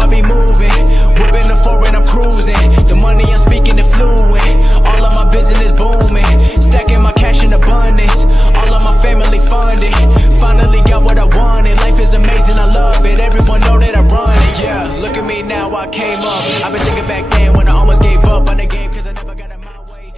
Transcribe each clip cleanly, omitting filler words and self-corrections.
I be moving. Whipping the foreign, I'm cruising. The money I'm speaking is fluent. All of my business booming. Stacking my cash in abundance. All of my family funded. Finally got what I wanted. Life is amazing, I love it. Everyone know that I run it. Yeah, look at me now, I came up. I've been thinking back then when I almost gave up on the game cause I never got in my way.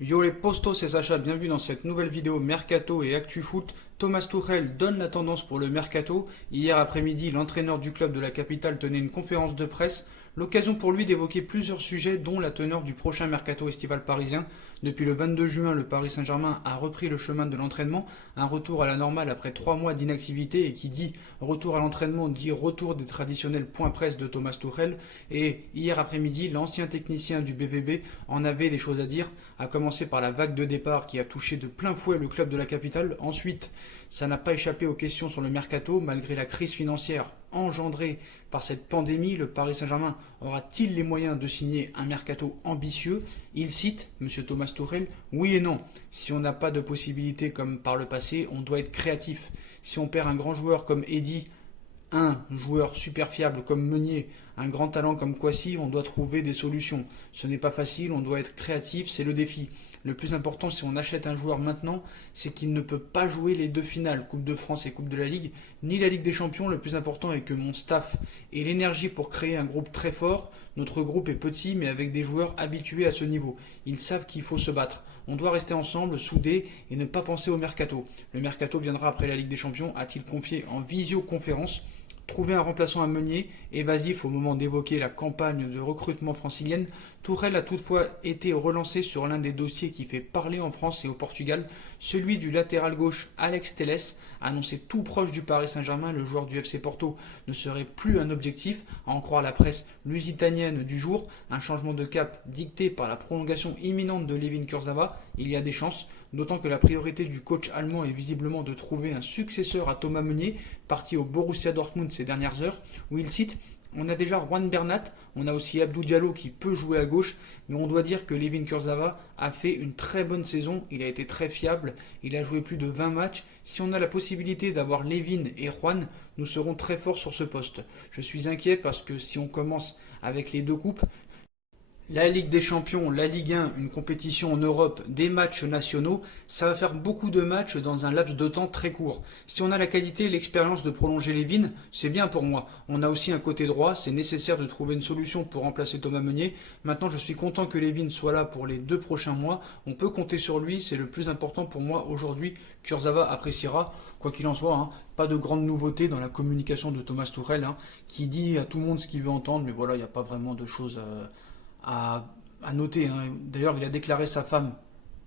Yo les postos, c'est Sacha, bienvenue dans cette nouvelle vidéo Mercato et Actu Foot. Thomas Tuchel donne la tendance pour le Mercato. Hier après-midi, l'entraîneur du club de la capitale tenait une conférence de presse. L'occasion pour lui d'évoquer plusieurs sujets, dont la teneur du prochain Mercato estival parisien. Depuis le 22 juin, le Paris Saint-Germain a repris le chemin de l'entraînement. Un retour à la normale après 3 mois d'inactivité, et qui dit retour à l'entraînement dit retour des traditionnels points presse de Thomas Tuchel. Et hier après-midi, l'ancien technicien du BVB en avait des choses à dire, à commencer par la vague de départ qui a touché de plein fouet le club de la capitale. Ensuite, ça n'a pas échappé aux questions sur le Mercato. Malgré la crise financière engendrée par cette pandémie, le Paris Saint-Germain aura-t-il les moyens de signer un Mercato ambitieux? Il cite M. Thomas Tuchel, oui et non. Si on n'a pas de possibilité comme par le passé, on doit être créatif. Si on perd un grand joueur comme Eddy, un joueur super fiable comme Meunier, un grand talent comme Kouassi, on doit trouver des solutions. Ce n'est pas facile, on doit être créatif, c'est le défi. Le plus important si on achète un joueur maintenant, c'est qu'il ne peut pas jouer les deux finales, Coupe de France et Coupe de la Ligue, ni la Ligue des Champions. Le plus important est que mon staff ait l'énergie pour créer un groupe très fort. Notre groupe est petit mais avec des joueurs habitués à ce niveau. Ils savent qu'il faut se battre. On doit rester ensemble, soudés et ne pas penser au Mercato. Le Mercato viendra après la Ligue des Champions, a-t-il confié en visioconférence. Trouver un remplaçant à Meunier, évasif au moment d'évoquer la campagne de recrutement francilienne, Tuchel a toutefois été relancé sur l'un des dossiers qui fait parler en France et au Portugal, celui du latéral gauche Alex Telles, annoncé tout proche du Paris Saint-Germain. Le joueur du FC Porto ne serait plus un objectif, à en croire la presse lusitanienne du jour. Un changement de cap dicté par la prolongation imminente de Layvin Kurzawa. Il y a des chances, d'autant que la priorité du coach allemand est visiblement de trouver un successeur à Thomas Meunier, parti au Borussia Dortmund ces dernières heures, où il cite « On a déjà Juan Bernat, on a aussi Abdou Diallo qui peut jouer à gauche, mais on doit dire que Layvin Kurzawa a fait une très bonne saison, il a été très fiable, il a joué plus de 20 matchs. Si on a la possibilité d'avoir Layvin et Juan, nous serons très forts sur ce poste. Je suis inquiet parce que si on commence avec les deux coupes, la Ligue des Champions, la Ligue 1, une compétition en Europe, des matchs nationaux, ça va faire beaucoup de matchs dans un laps de temps très court. Si on a la qualité et l'expérience de prolonger Layvin, c'est bien pour moi. On a aussi un côté droit, c'est nécessaire de trouver une solution pour remplacer Thomas Meunier. Maintenant, je suis content que Layvin soit là pour les 2 prochains mois. On peut compter sur lui, c'est le plus important pour moi aujourd'hui. Kurzawa appréciera, quoi qu'il en soit, hein. Pas de grande nouveauté dans la communication de Thomas Tuchel, hein, qui dit à tout le monde ce qu'il veut entendre, mais voilà, il n'y a pas vraiment de choses à noter, hein. D'ailleurs, il a déclaré sa femme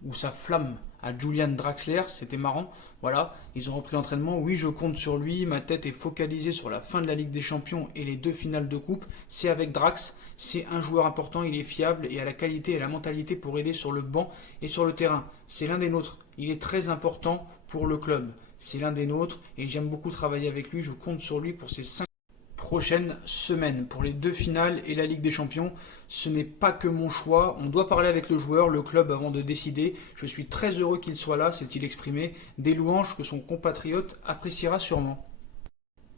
ou sa flamme à Julian Draxler, c'était marrant. Voilà, ils ont repris l'entraînement. Oui, je compte sur lui, ma tête est focalisée sur la fin de la Ligue des Champions et les 2 finales de coupe. C'est avec Drax, c'est un joueur important, il est fiable et a la qualité et la mentalité pour aider sur le banc et sur le terrain. C'est l'un des nôtres, il est très important pour le club. C'est l'un des nôtres et j'aime beaucoup travailler avec lui, je compte sur lui pour ces 5 prochaines semaines pour les 2 finales et la Ligue des Champions. Ce n'est pas que mon choix, on doit parler avec le joueur, le club avant de décider. Je suis très heureux qu'il soit là, s'est-il exprimé, des louanges que son compatriote appréciera sûrement.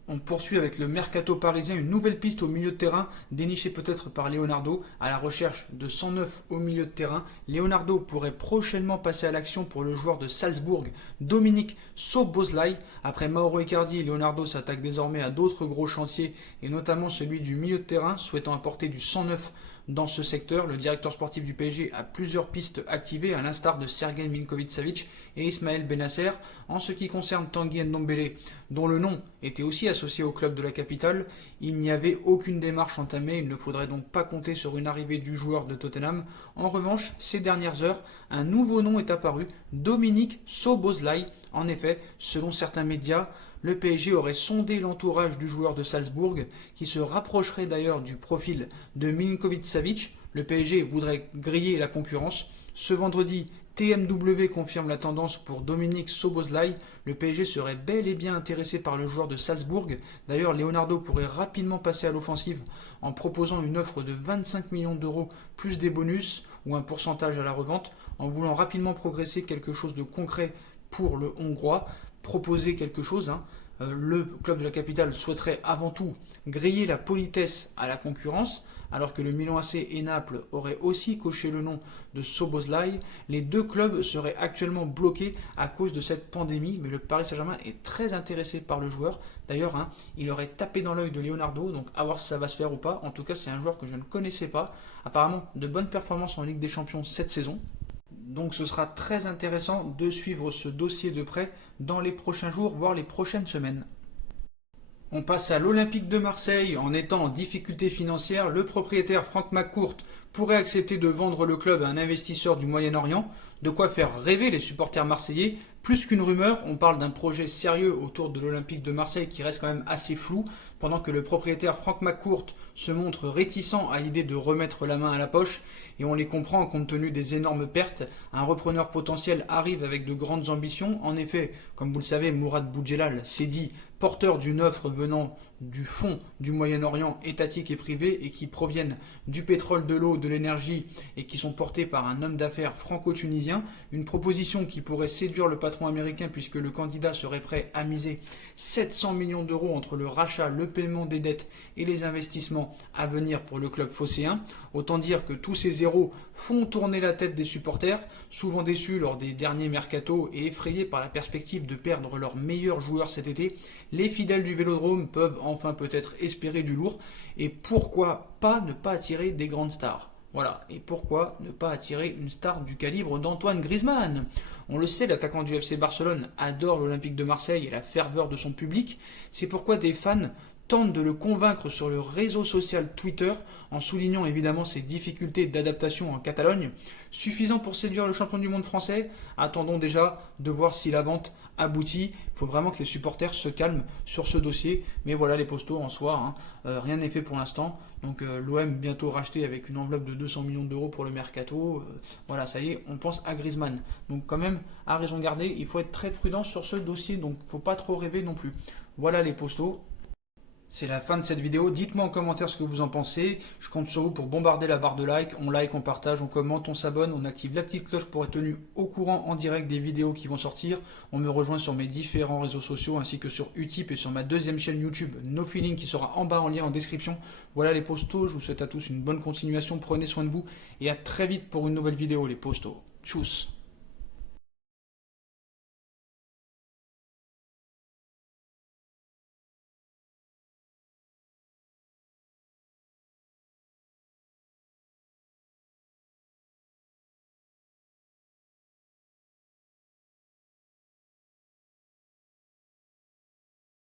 On poursuit avec le Mercato parisien, une nouvelle piste au milieu de terrain, dénichée peut-être par Leonardo, à la recherche de 109 au milieu de terrain. Leonardo pourrait prochainement passer à l'action pour le joueur de Salzbourg, Dominik Szoboszlai. Après Mauro Icardi, Leonardo s'attaque désormais à d'autres gros chantiers, et notamment celui du milieu de terrain, souhaitant apporter du 109 dans ce secteur. Le directeur sportif du PSG a plusieurs pistes activées, à l'instar de Sergueï Milinkovic-Savic et Ismaël Bennacer. En ce qui concerne Tanguy Ndombele, dont le nom était aussi associé au club de la capitale, il n'y avait aucune démarche entamée, il ne faudrait donc pas compter sur une arrivée du joueur de Tottenham. En revanche, ces dernières heures, un nouveau nom est apparu, Dominik Szoboszlai. En effet, selon certains médias, le PSG aurait sondé l'entourage du joueur de Salzbourg, qui se rapprocherait d'ailleurs du profil de Milinkovic-Savic. Le PSG voudrait griller la concurrence. Ce vendredi, TMW confirme la tendance pour Dominik Szoboszlai. Le PSG serait bel et bien intéressé par le joueur de Salzbourg. D'ailleurs, Leonardo pourrait rapidement passer à l'offensive en proposant une offre de 25 millions d'euros plus des bonus ou un pourcentage à la revente, en voulant rapidement progresser quelque chose de concret pour le Hongrois. Proposer quelque chose, hein. le club de la capitale souhaiterait avant tout griller la politesse à la concurrence, alors que le Milan AC et Naples auraient aussi coché le nom de Szoboszlai. Les deux clubs seraient actuellement bloqués à cause de cette pandémie, mais le Paris Saint-Germain est très intéressé par le joueur. D'ailleurs, il aurait tapé dans l'œil de Leonardo, donc à voir si ça va se faire ou pas. En tout cas, c'est un joueur que je ne connaissais pas. Apparemment, de bonnes performances en Ligue des Champions cette saison. Donc ce sera très intéressant de suivre ce dossier de près dans les prochains jours, voire les prochaines semaines. On passe à l'Olympique de Marseille. En étant en difficulté financière, le propriétaire Franck McCourt pourrait accepter de vendre le club à un investisseur du Moyen-Orient, de quoi faire rêver les supporters marseillais. Plus qu'une rumeur, on parle d'un projet sérieux autour de l'Olympique de Marseille qui reste quand même assez flou, pendant que le propriétaire Franck McCourt se montre réticent à l'idée de remettre la main à la poche, et on les comprend compte tenu des énormes pertes. Un repreneur potentiel arrive avec de grandes ambitions. En effet, comme vous le savez, Mourad Boudjelal s'est dit porteur d'une offre venant du fond du Moyen-Orient étatique et privé et qui proviennent du pétrole, de l'eau, de l'énergie et qui sont portés par un homme d'affaires franco-tunisien. Une proposition qui pourrait séduire le patron américain puisque le candidat serait prêt à miser 700 millions d'euros entre le rachat, le paiement des dettes et les investissements à venir pour le club phocéen. Autant dire que tous ces zéros font tourner la tête des supporters, souvent déçus lors des derniers mercatos et effrayés par la perspective de perdre leurs meilleurs joueurs cet été. Les fidèles du Vélodrome peuvent enfin peut-être espérer du lourd. Et pourquoi pas ne pas attirer des grandes stars? Voilà, et pourquoi ne pas attirer une star du calibre d'Antoine Griezmann? On le sait, l'attaquant du FC Barcelone adore l'Olympique de Marseille et la ferveur de son public. C'est pourquoi des fans tentent de le convaincre sur le réseau social Twitter, en soulignant évidemment ses difficultés d'adaptation en Catalogne. Suffisant pour séduire le champion du monde français? Attendons déjà de voir si la vente aboutit. Il faut vraiment que les supporters se calment sur ce dossier. Mais voilà, les postos en soi, rien n'est fait pour l'instant. Donc l'OM bientôt racheté avec une enveloppe de 200 millions d'euros pour le mercato. Voilà, ça y est, on pense à Griezmann. Donc quand même, à raison garder, il faut être très prudent sur ce dossier. Donc il ne faut pas trop rêver non plus. Voilà les postos. C'est la fin de cette vidéo. Dites-moi en commentaire ce que vous en pensez. Je compte sur vous pour bombarder la barre de like. On like, on partage, on commente, on s'abonne, on active la petite cloche pour être tenu au courant en direct des vidéos qui vont sortir. On me rejoint sur mes différents réseaux sociaux ainsi que sur Utip et sur ma deuxième chaîne YouTube No Feeling qui sera en bas en lien en description. Voilà les postos. Je vous souhaite à tous une bonne continuation. Prenez soin de vous et à très vite pour une nouvelle vidéo les postos. Tchuss.